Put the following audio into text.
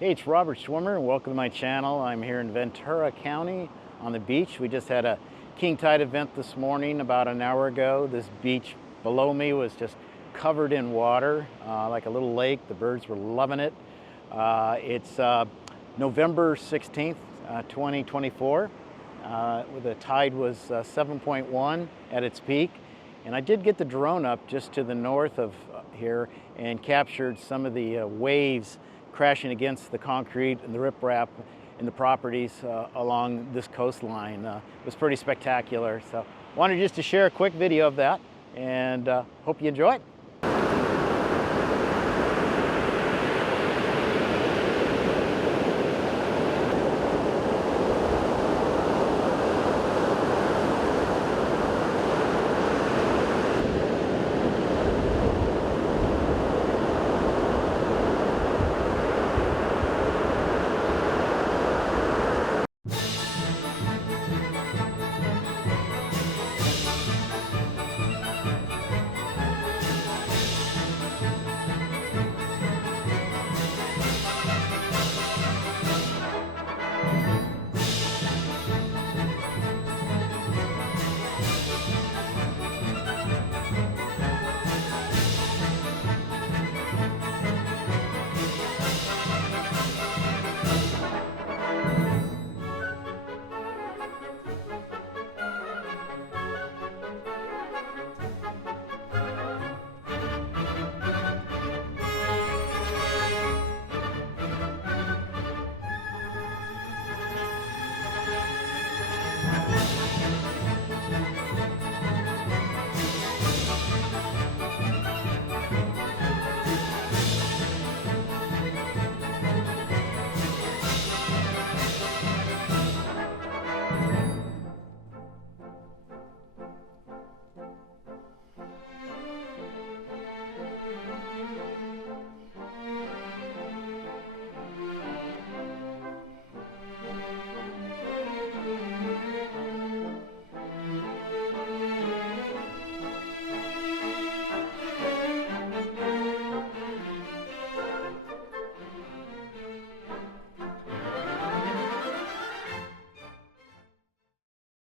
Hey, it's Robert Schwimmer and welcome to my channel. I'm here in Ventura County on the beach. We just had a king tide event this morning about an hour ago. This beach below me was just covered in water, like a little lake. The birds were loving it. It's November 16th, 2024. The tide was 7.1 at its peak. And I did get the drone up just to the north of here and captured some of the waves crashing against the concrete and the riprap in the properties along this coastline. It was pretty spectacular. So wanted just to share a quick video of that and hope you enjoy it.